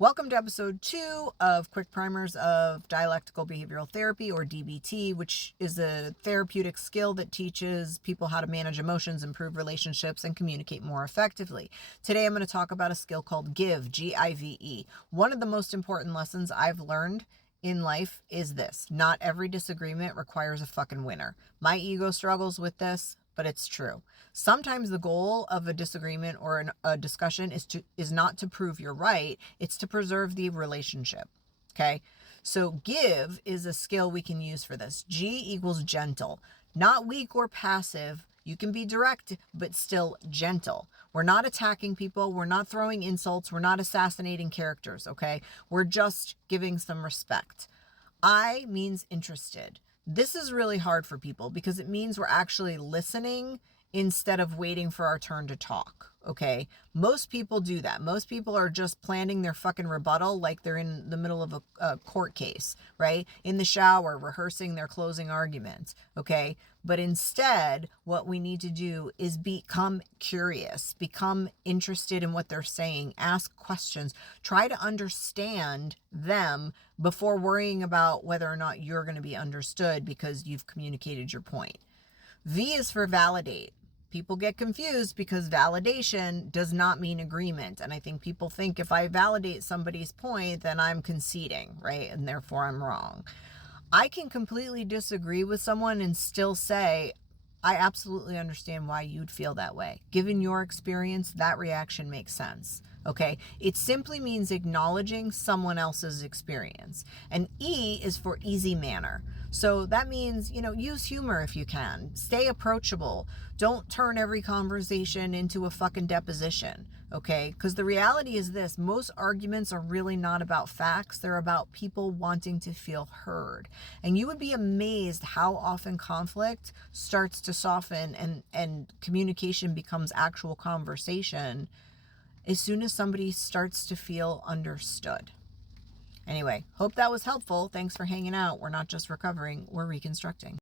Welcome to episode 2 of Quick Primers of Dialectical Behavioral Therapy, or DBT, which is a therapeutic skill that teaches people how to manage emotions, improve relationships, and communicate more effectively. Today I'm going to talk about a skill called GIVE, G-I-V-E. One of the most important lessons I've learned in life is this: not every disagreement requires a fucking winner. My ego struggles with this, but it's true. Sometimes the goal of a disagreement or a discussion is not to prove you're right, it's to preserve the relationship. Okay? So give is a skill we can use for this. G equals gentle, not weak or passive. You can be direct, but still gentle. We're not attacking people. We're not throwing insults. We're not assassinating characters, okay? We're just giving some respect. I means interested. This is really hard for people because it means we're actually listening instead of waiting for our turn to talk, okay? Most people do that. Most people are just planning their fucking rebuttal like they're in the middle of a court case, right? In the shower, rehearsing their closing arguments, okay? But instead, what we need to do is become curious, become interested in what they're saying, ask questions, try to understand them before worrying about whether or not you're going to be understood because you've communicated your point. V is for validate. People get confused because validation does not mean agreement. And I think people think if I validate somebody's point, then I'm conceding, right? And therefore I'm wrong. I can completely disagree with someone and still say, I absolutely understand why you'd feel that way. Given your experience, that reaction makes sense. Okay? It simply means acknowledging someone else's experience. And E is for easy manner. So that means, use humor if you can. Stay approachable. Don't turn every conversation into a fucking deposition. Okay? Because the reality is this: most arguments are really not about facts. They're about people wanting to feel heard. And you would be amazed how often conflict starts to soften and communication becomes actual conversation as soon as somebody starts to feel understood. Anyway, hope that was helpful. Thanks for hanging out. We're not just recovering, we're reconstructing.